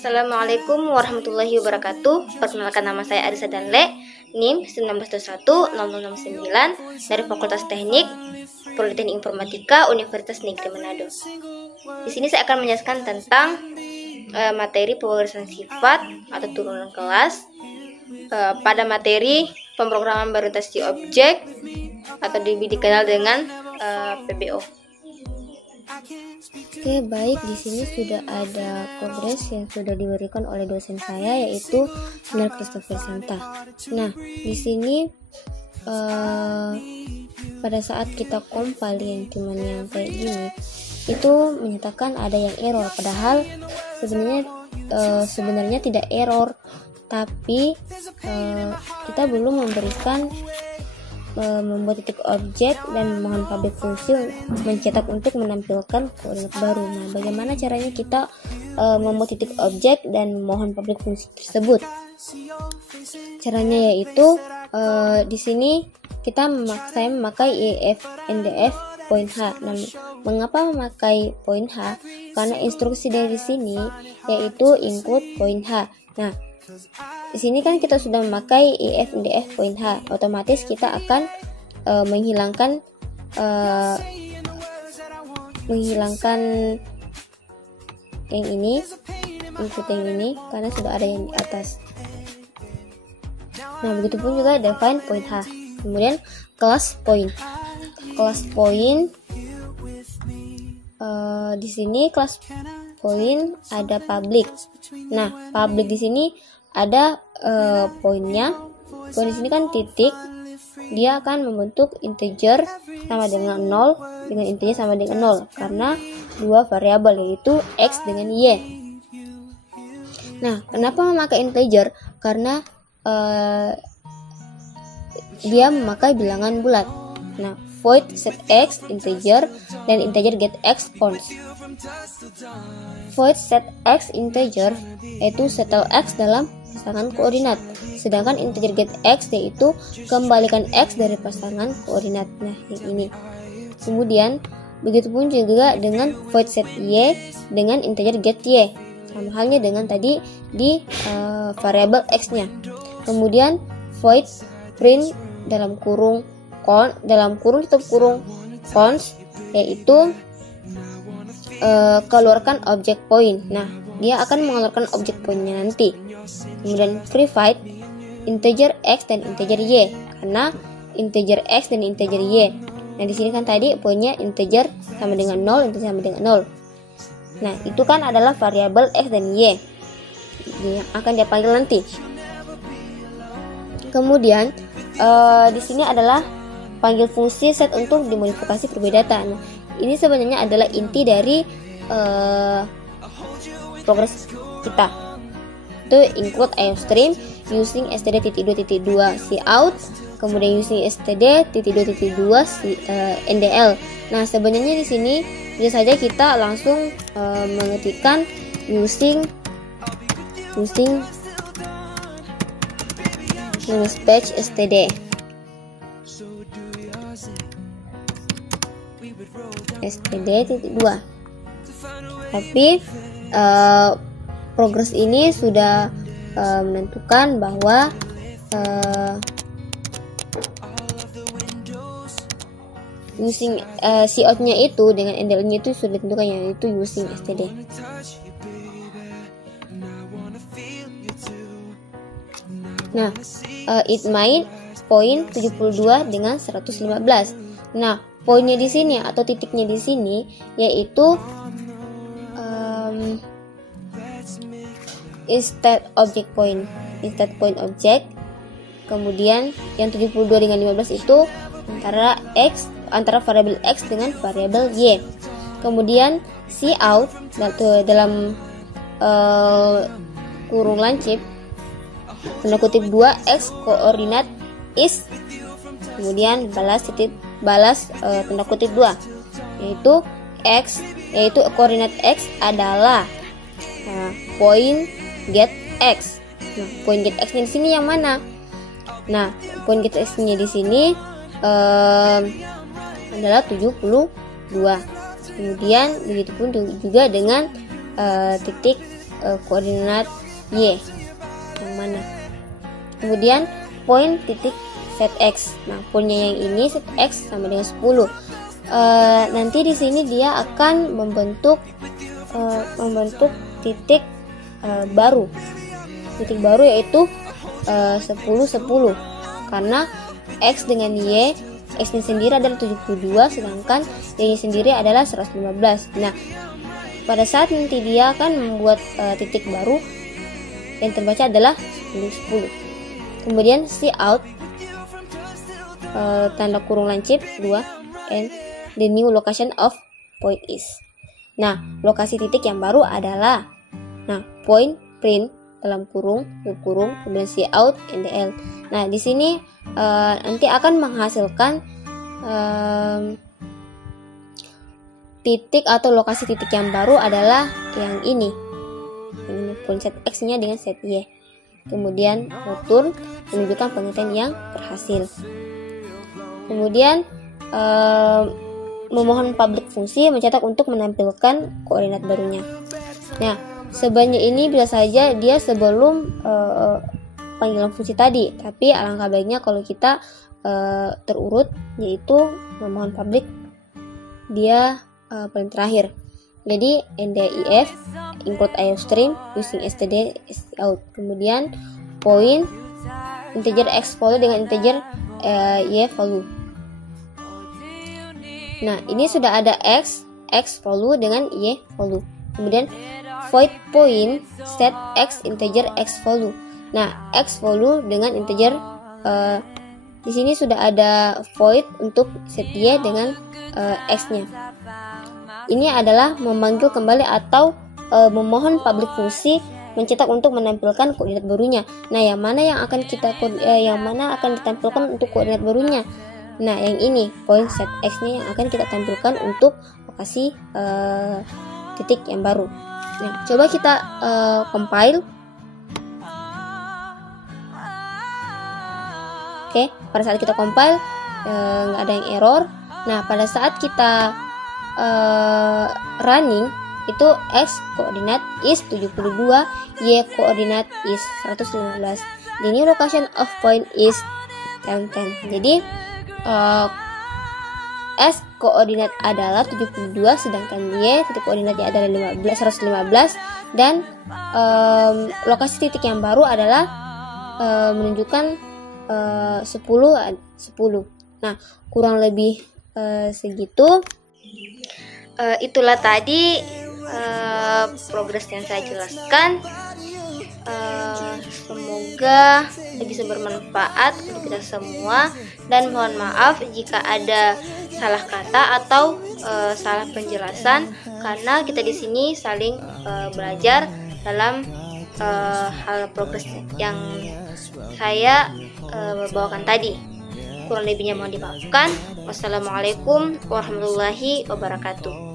Assalamualaikum warahmatullahi wabarakatuh. Perkenalkan, nama saya Arisa Danle, NIM 19210069 dari Fakultas Teknik Politeknik Informatika Universitas Negeri Manado. Di sini saya akan menjelaskan tentang materi pemrograman sifat atau turunan kelas pada materi pemrograman berorientasi objek atau dikenal dengan PBO. Oke, baik, di sini sudah ada progres yang sudah diberikan oleh dosen saya, yaitu Samuel Christopher Santa. Nah, di sini pada saat kita compile yang cuman yang kayak gini, itu menyatakan ada yang error, padahal sebenarnya tidak error, tapi kita belum memberikan membuat titik objek dan memohon public fungsi mencetak untuk menampilkan koordinat baru. Nah, bagaimana caranya kita membuat titik objek dan memohon public fungsi tersebut? Caranya yaitu di sini saya memakai EF NDF poin H. Nah, mengapa memakai poin H? Karena instruksi dari sini yaitu include poin H. Nah, di sini kan kita sudah memakai EF NDF poin H, otomatis kita akan menghilangkan yang ini, input yang ini, karena sudah ada yang di atas. Nah, begitupun juga define point H. Kemudian class point. Di sini class point ada public. Nah, public di sini ada poinnya. Poin di sini kan titik, dia akan membentuk integer sama dengan 0 dengan integer sama dengan 0 karena dua variabel, yaitu x dengan y. Nah, kenapa memakai integer? Karena dia memakai bilangan bulat. Nah, void set x integer dan integer get x const. Void set x integer yaitu settle x dalam pasangan koordinat, sedangkan integer get x yaitu kembalikan x dari pasangan koordinat. Nah, yang ini. Kemudian begitupun juga dengan void set y dengan integer get y, sama halnya dengan tadi di variabel x nya. Kemudian void print dalam kurung tutup kurung const, yaitu keluarkan objek point. Nah, dia akan mengeluarkan objek poinnya nanti. Kemudian private integer x dan integer y, karena integer x dan integer y. Nah, di sini kan tadi poinnya integer sama dengan 0, integer sama dengan 0. Nah, itu kan adalah variabel x dan y yang akan dia panggil nanti. Kemudian di sini adalah panggil fungsi set untuk dimodifikasi perbedaan data. Nah, ini sebenarnya adalah inti dari progres kita. Itu include IOStream using std.2.2 cout, kemudian using std.2.2 ndl. Nah, sebenarnya di sini bisa saja kita langsung mengetikkan using dispatch std. std.2. Tapi progres ini sudah menentukan bahwa using cout-nya itu dengan ndl-nya itu sudah ditentukan, yaitu using std. Nah, it main poin 72 dengan 115. Nah, poinnya di sini atau titiknya di sini yaitu instead object point object. Kemudian yang 72 dengan 15 itu antara variabel x dengan variabel y. Kemudian cout dalam kurung lancip tanda kutip 2 x koordinat is, kemudian balas tanda kutip 2 yaitu koordinat x adalah point get x. Nah, point get x nya di sini yang mana? Nah, point get x nya di sini adalah 72. Kemudian begitupun juga dengan titik koordinat Y yang mana. Kemudian point titik set X. Nah, poinnya yang ini set X sama dengan 10. Nanti di sini dia akan membentuk titik baru. Titik baru yaitu 10 10. Karena X dengan Y, X-nya sendiri adalah 72 sedangkan Y-nya sendiri adalah 115. Nah, pada saat nanti dia akan membuat titik baru, yang terbaca adalah 10 10. Kemudian cout tanda kurung lancip 2 and the new location of point is. Nah, lokasi titik yang baru adalah point print dalam kurung, kemudian cout and the L. Nah, di sini nanti akan menghasilkan titik atau lokasi titik yang baru adalah yang ini point set X nya dengan set Y. Kemudian return menunjukkan pengertian yang berhasil. Kemudian memohon public fungsi mencetak untuk menampilkan koordinat barunya. Nah, sebanyak ini bisa saja dia sebelum panggilan fungsi tadi, tapi alangkah baiknya kalau kita terurut, yaitu memohon public dia paling terakhir. Jadi NDIF include IOStream using std out. Kemudian point integer X value dengan integer Y value. Nah, ini sudah ada X value dengan Y value. Kemudian void point set X integer X value. Nah, X value dengan integer di sini sudah ada void untuk set Y dengan X-nya. Ini entalah memanggil kembali atau memohon public fungsi mencetak untuk menampilkan koordinat barunya. Nah, yang mana akan ditampilkan untuk koordinat barunya? Nah, yang ini point set X-nya yang akan kita tampilkan untuk lokasi titik yang baru. Nah, coba kita compile. Oke, pada saat kita compile nggak ada yang error. Nah, pada saat kita running itu X koordinat is 72, Y koordinat is 115. The new location of point is 10 10. Jadi S koordinat adalah 72 sedangkan Y titik koordinatnya adalah 115 dan lokasi titik yang baru adalah menunjukkan 10 10. Nah, kurang lebih segitu. Itulah tadi progres yang saya jelaskan. Semoga bisa bermanfaat untuk kita semua, dan mohon maaf jika ada salah kata atau salah penjelasan, karena kita di sini saling belajar dalam hal progres yang saya bawakan tadi. Kurang lebihnya mohon dimaafkan. Wassalamualaikum warahmatullahi wabarakatuh.